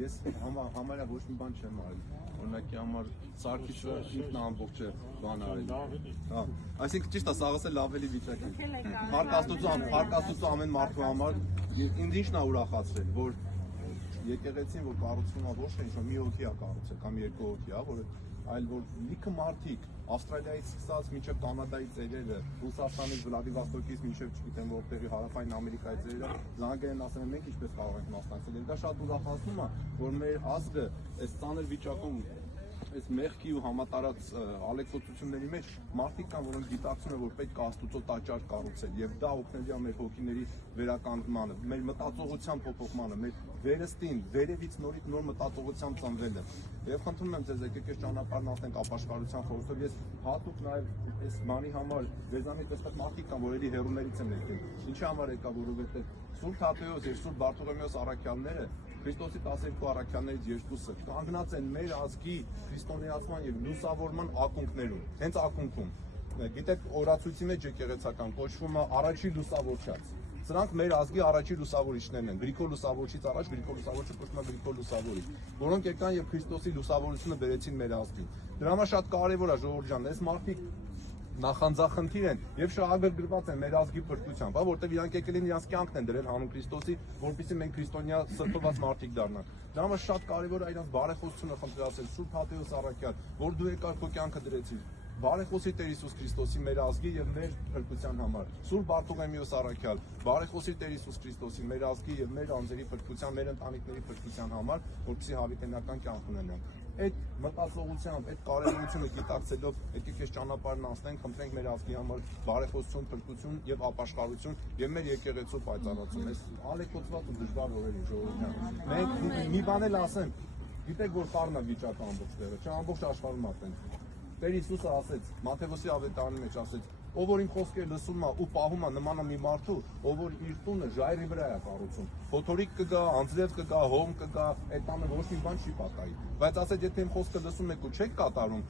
ես համարյա ոչ մի բան չեմ արել, օրինակի համար Սարգիսը ինքն ամբողջ է բան արել։ Հա, այսինքն ճիշտ է, սաղս էլ ավելի վիճակ է։ Փառք Աստծո ամեն մարդու համար, ինձ ինչն է ուրախացրել, որ եկեղեցին, որ կառուցվում է ոչ թե ինչ-որ մի հոգի է կառուցել, կամ երկու հոգի, այլ որ լիքը մարդիկ Ավստրալիայից սկսած մինչև Կանադայի ծերերը, Ռուսաստանից, Վլադիվոստոկից մինչև չգիտեմ որտեղի Հարավային Ամերիկայի ծերերը զանգել են ասել մենք ինչպես կարող ենք մասնակցել։ Դա շատ ուրախացնում է, որ մեր ազգը այս ծանր վիճակում այս մեղքի ու համատարած ալեկսոցությունների մեջ մարդիկ կան, որոնք գիտակցում են, որ պետք է Աստուծո տաճար կառուցել եւ դա օգնելի է մեր հոգիների վերականգնմանը, մեր մտածողության փոփոխմանը, մեր վերստին, վերևից նորից նոր մտածողությամբ ծնվելը։ Եվ խնդրում եմ ձեզ, եկեք այս ճանապարհն անցնենք ապաշխարության խորհրդով։ Ես հատուկ նաեւ այս բանի համար ձեզանից այստեղ մարդիկ կան, որ էլի հերուներից են եկել։ Ինչի համար եկա, որովհետեւ Սուրբ Թադեոս եւ Սուրբ Բարտոլոմեոս առաքյալները Քրիստոսի 12 առաքյալներից երկուսը կանգնած են մեր ազգի քրիստոնեացման եւ լուսավորման ակունքներում, հենց ակունքում։ Գիտեք, օրացույցի մեջ եկեղեցական կոչվում է առաջի լուսավորչած։ Սրանք մեր ազգի առաջի լուսավորիչներն են։ Գրիգոր լուսավորչից առաջ Գրիգոր լուսավորչը կոչվում է Գրիգոր լուսավորիչ, որոնք եկան եւ Քրիստոսի լուսավորությունը բերեցին մեր ազգին։ Դրա համար շատ կարեւոր է ժողովուրդ ջան, այս մարդիկ նախանձախնդիր են եւ շահագրգռված են մեր ազգի փրկությամբ, որտեղ իրանք եկել են իրանք կյանքն են դրել հանուն Քրիստոսի, որպեսզի մենք քրիստոնյա սրբված մարդիկ դառնանք։ Դրա համար շատ կարեւոր է իրանք բարեխոսությունը խնդրել Սուրբ Թադեոս առաքյալ, որ դու եկար քո կյանքը դրեցիր։ Բարեխոսի Տեր Հիսուս Քրիստոսի մեր ազգի եւ մեր փրկության համար։ Սուրբ Բարտոլոմեոս առաքյալ, բարեխոսի Տեր Հիսուս Քրիստոսի մեր ազգի եւ մեր անձերի փրկության, մեր ընտանիքների փրկության համար, որպեսզի հավիտենական կյանք ունենանք։ Այդ մտածողությամբ, այդ կարևորությունը գիտակցելով, եկեք այս ճանապարհն անցնենք, խնդրենք մեր ազգի համար բարեխոսություն, փրկություն եւ ապաշխարություն եւ մեր եկեղեցու պայծառացում։ Այս ալեկոծված ու դժվար օրերին ժողովուրդ։ Մենք մի բան էլ ասեմ, գիտեք որ կառնա վիճակը ամբողջ տեղը, չէ՞ ամբողջ աշխարհում ասենք։ Տեր Հիսուսը ասեց, Մատթեոս ավետարանի մեջ ասեց, ով որ իմ խոսքերը լսում է ու պահում է նման է մի մարդու, ով որ իր տունը ժայռի վրա է կառուցում։ Փոթորիկ կգա, անձրև կգա, հոմ կգա, այդ տանը ոչ մի բան չի պատահի։ Բայց ասեց, եթե իմ խոսքը լսում եք ու չեք կատարում,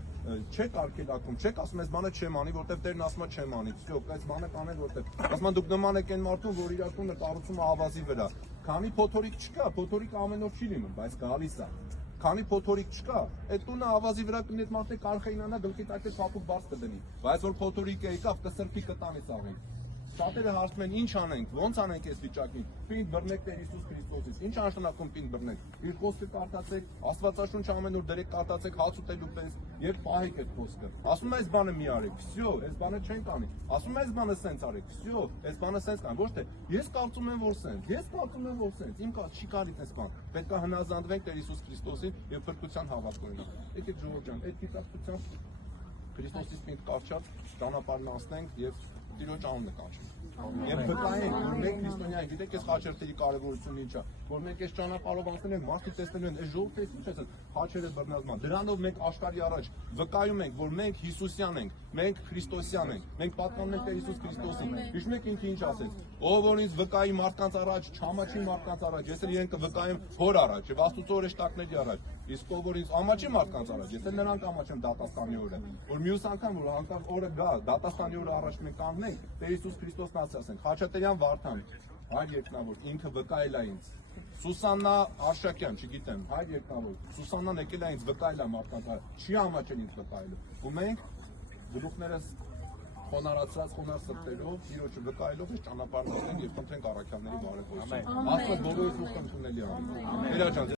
չեք արգելակում, չեք ասում, այս բանը չեմ անի, որտեվ Տերն ասում է չեմ անի։ Всё, այս բանը կանեն որտեվ։ Ասում են դուք նման եք այն մարդուն, որ իր տունը կառուցում է ավազի վրա։ Քանի փոթորիկ չկա, փոթորիկը ամեն օր չի լինում, բայց գալիս է։ Քանի փոթորիկ չկա, այդ տունը ավազի վրա կնի այդ մարդը կարխեինանա գլխի տակ է փափուկ բաց կդնի, բայց որ փոթորիկը եկավ կսրբի կտանի ծաղին։ Շատերը հարցնում են ինչ անենք, ոնց անենք այս վիճակին։ Պինդ բռնեք Տեր Հիսուս Քրիստոսից։ Ինչ անշանակում պինդ բռնեք։ Իր խոսքը կարդացեք, Աստվածաշունչը ամեն օր դրեք կարդացեք հաց ուտելու պես եւ պահեք այդ խոսքը։ Ասում է այս բանը մի արեք, всё, այս բանը չենք անի։ Ասում է այս բանը սենց արեք, всё, այս բանը սենց կան։ Ոչ թե ես կարծում եմ որ սենց, ես կարծում եմ որ սենց, իմ չի կարիք այս բան։ Պետք է հնազանդվենք Տեր Հիսուս Քրիստոսին եւ փրկության հավատ ունենանք։ Եկեք ժողովուրդ ջան, այդ գիտակցությամբ Քրիստոսից պինդ կարճած ճանապարհն անցնենք եւ Տիրոջ անունը կանչենք։ Եվ վկայենք, որ մենք քրիստոնյա ենք, գիտեք այս խաչերթերի կարևորությունը ինչ է, որ մենք այս ճանապարհով անցնում ենք, մարդիկ տեսնելու են, այս ժողովուրդը ինչ է, խաչերը բռնազման։ Դրանով մենք աշխարհի առաջ վկայում ենք, որ մենք Հիսուսյան ենք, մենք Քրիստոսյան ենք, մենք պատկանում ենք Տեր Հիսուս Քրիստոսին։ Հիշում եք ինքը ինչ ասեց. ով որ ինձ վկայի մարդկանց առաջ, չամաչի մարդկանց առաջ, ես էլ իրեն կվկայեմ Հոր առաջ եւ Աստուծո օրհեշտակների առաջ։ Իսկ ով որ ինձ ամաչի մարդկանց առաջ, ես էլ նրան կամաչեմ դատաստանի օրը։ Որ մյուս անգամ որ անկամ օրը գա, դատաստանի օրը առաջ մենք կանգնենք, Տեր Հիսուս Քրիստոսն ասենք, Խաչատրյան Վարդան, հայր երկնավոր, ինքը վկայել է ինձ։ Սուսաննա Արշակյան, չգիտեմ, հայր երկնավոր, Սուսաննան եկել է ինձ վկայել է մարդկանց առաջ, չի ամաչել ինձ վկայելու։ Ու մենք գլուխներս խոնարհացած խոնար սրտերով, Տիրոջը վկայելով այս ճանապարհն անցնենք եւ խնդրենք առաքյալների բարեփոխություն։ Աստված բոլորիս ուղղությունների անում։